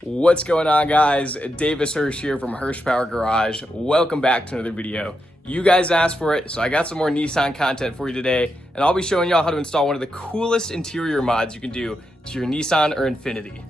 What's going on, guys? Davis Hirsch here from Hirsch Power Garage. Welcome back to another video. You guys asked for it, so I got some more Nissan content for you today, and I'll be showing y'all how to install one of the coolest interior mods you can do to your Nissan or Infiniti.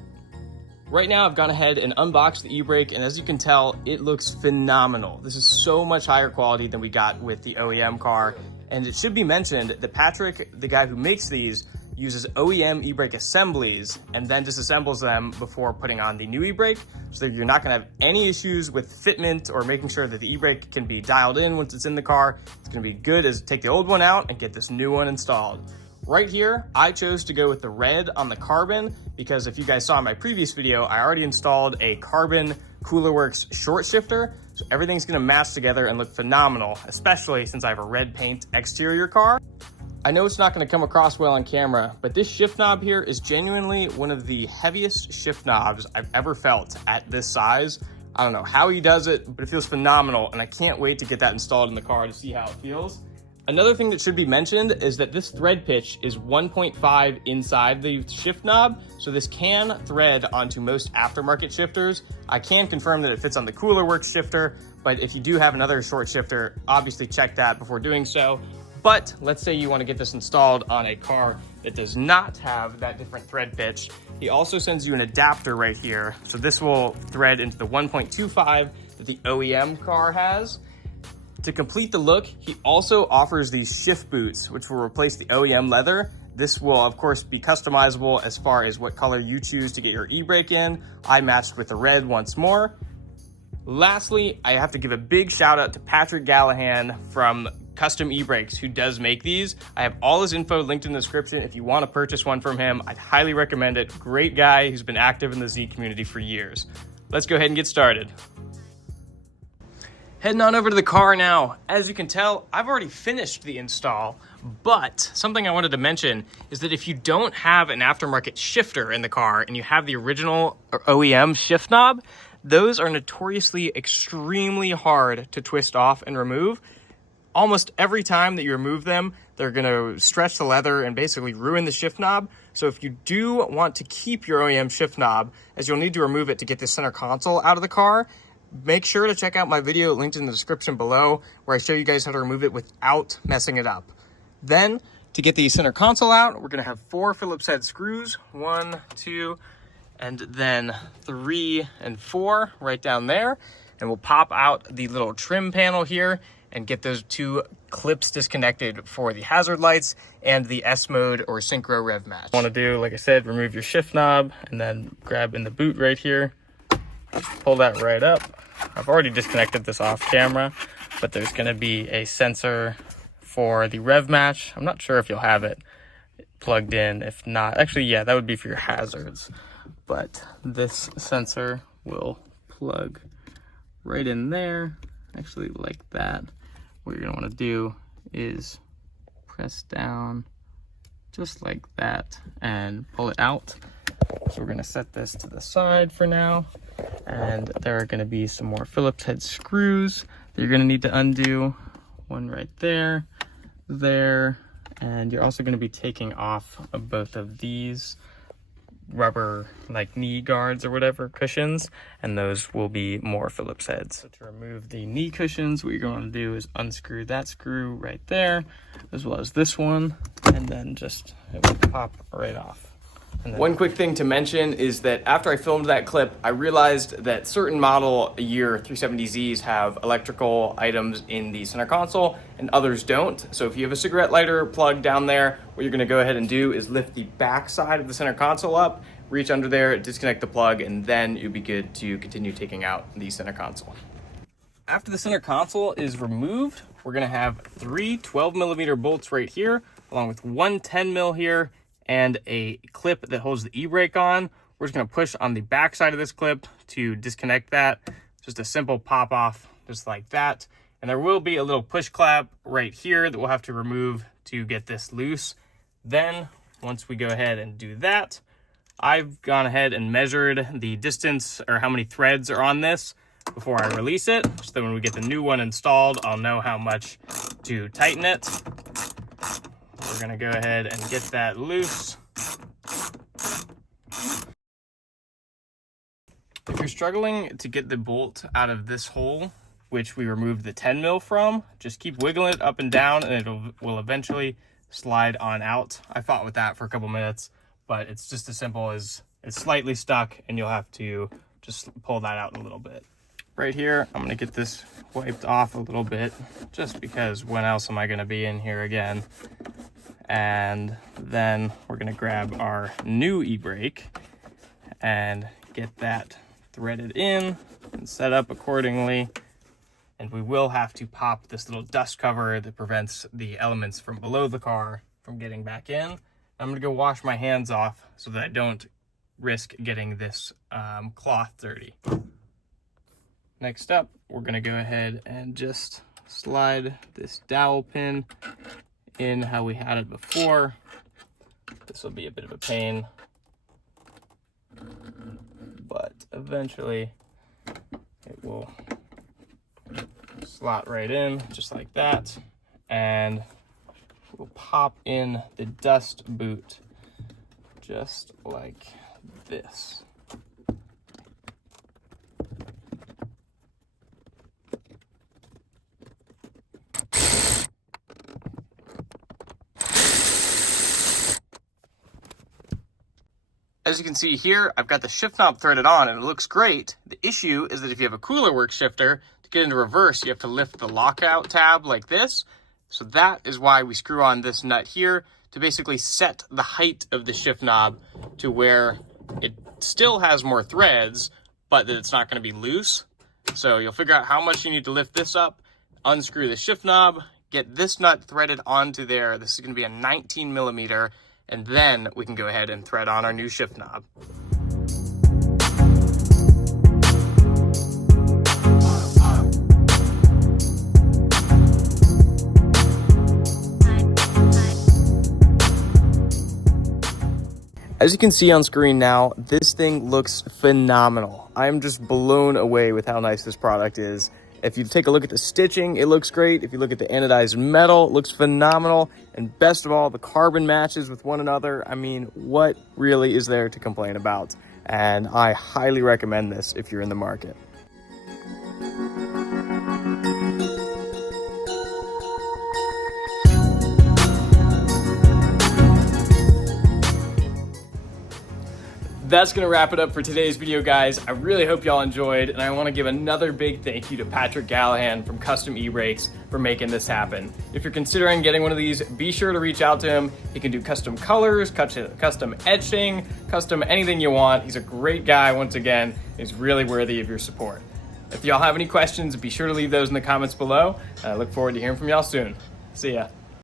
Right now, I've gone ahead and unboxed the e-brake, and as you can tell, it looks phenomenal. This is so much higher quality than we got with the OEM car, and it should be mentioned that Patrick, the guy who makes these, uses OEM e-brake assemblies and then disassembles them before putting on the new e-brake, so that you're not gonna have any issues with fitment or making sure that the e-brake can be dialed in once it's in the car. It's gonna be good as take the old one out and get this new one installed. Right here, I chose to go with the red on the carbon because if you guys saw my previous video, I already installed a carbon CoolerWorks short shifter, so everything's gonna match together and look phenomenal, especially since I have a red paint exterior car. I know it's not going to come across well on camera, but this shift knob here is genuinely one of the heaviest shift knobs I've ever felt at this size. I don't know how he does it, but it feels phenomenal, and I can't wait to get that installed in the car to see how it feels. Another thing that should be mentioned is that this thread pitch is 1.5 inside the shift knob, so this can thread onto most aftermarket shifters. I can confirm that it fits on the CoolerWorks shifter, but if you do have another short shifter, obviously check that before doing so. But let's say you want to get this installed on a car that does not have that different thread pitch. He also sends you an adapter right here. So this will thread into the 1.25 that the OEM car has. To complete the look, he also offers these shift boots, which will replace the OEM leather. This will, of course, be customizable as far as what color you choose to get your e-brake in. I matched with the red once more. Lastly, I have to give a big shout out to Patrick Gallahan from Custom E-Brakes, who does make these. I have all his info linked in the description. If you want to purchase one from him, I'd highly recommend it. Great guy who's been active in the Z community for years. Let's go ahead and get started. Heading on over to the car now. As you can tell, I've already finished the install, but something I wanted to mention is that if you don't have an aftermarket shifter in the car and you have the original OEM shift knob, those are notoriously extremely hard to twist off and remove. Almost every time that you remove them, they're gonna stretch the leather and basically ruin the shift knob. So if you do want to keep your OEM shift knob, as you'll need to remove it to get the center console out of the car, make sure to check out my video linked in the description below where I show you guys how to remove it without messing it up. Then, to get the center console out, we're gonna have 4 Phillips head screws, 1, 2, and then 3 and 4 right down there. And we'll pop out the little trim panel here and get those 2 clips disconnected for the hazard lights and the S mode or synchro rev match. Want to do, like I said, remove your shift knob and then grab in the boot right here. Just pull that right up. I've already disconnected this off camera, but there's going to be a sensor for the rev match. I'm not sure if you'll have it plugged in. If not, actually, yeah, that would be for your hazards. But this sensor will plug right in there, actually like that. What you're gonna wanna do is press down just like that and pull it out. So we're gonna set this to the side for now. And there are gonna be some more Phillips head screws that you're gonna need to undo. One right there, and you're also gonna be taking off of both of these rubber like knee guards or whatever cushions, and those will be more Phillips heads. So to remove the knee cushions, what you're going to do is unscrew that screw right there as well as this one, and then just it will pop right off. One quick thing to mention is that after I filmed that clip, I realized that certain model year 370Zs have electrical items in the center console and others don't. So if you have a cigarette lighter plug down there, what you're gonna go ahead and do is lift the back side of the center console up, reach under there, disconnect the plug, and then you'll be good to continue taking out the center console. After the center console is removed, we're gonna have 3 12mm bolts right here, along with 1 10mm here, and a clip that holds the e-brake on. We're just gonna push on the back side of this clip to disconnect that. Just a simple pop off, just like that. And there will be a little push clap right here that we'll have to remove to get this loose. Then, once we go ahead and do that, I've gone ahead and measured the distance or how many threads are on this before I release it. So that when we get the new one installed, I'll know how much to tighten it. We're gonna go ahead and get that loose. If you're struggling to get the bolt out of this hole, which we removed the 10 mil from, just keep wiggling it up and down and it will eventually slide on out. I fought with that for a couple minutes, but it's just as simple as it's slightly stuck and you'll have to just pull that out a little bit. Right here, I'm gonna get this wiped off a little bit, just because when else am I gonna be in here again? And then we're gonna grab our new e-brake and get that threaded in and set up accordingly. And we will have to pop this little dust cover that prevents the elements from below the car from getting back in. I'm gonna go wash my hands off so that I don't risk getting this cloth dirty. Next up, we're gonna go ahead and just slide this dowel pin in how we had it before. This will be a bit of a pain, but eventually it will slot right in just like that, and we'll pop in the dust boot just like this. As you can see here, I've got the shift knob threaded on and it looks great. The issue is that if you have a cooler work shifter, to get into reverse, you have to lift the lockout tab like this. So that is why we screw on this nut here to basically set the height of the shift knob to where it still has more threads, but that it's not going to be loose. So you'll figure out how much you need to lift this up, unscrew the shift knob, get this nut threaded onto there. This is going to be a 19 millimeter. And then we can go ahead and thread on our new shift knob. As you can see on screen now, this thing looks phenomenal. I'm just blown away with how nice this product is. If you take a look at the stitching, it looks great. If you look at the anodized metal, it looks phenomenal. And best of all, the carbon matches with one another. I mean, what really is there to complain about? And I highly recommend this if you're in the market. That's gonna wrap it up for today's video, guys. I really hope y'all enjoyed, and I wanna give another big thank you to Patrick Gallahan from Custom E-Brakes for making this happen. If you're considering getting one of these, be sure to reach out to him. He can do custom colors, custom etching, custom anything you want. He's a great guy, once again. He's really worthy of your support. If y'all have any questions, be sure to leave those in the comments below. I look forward to hearing from y'all soon. See ya.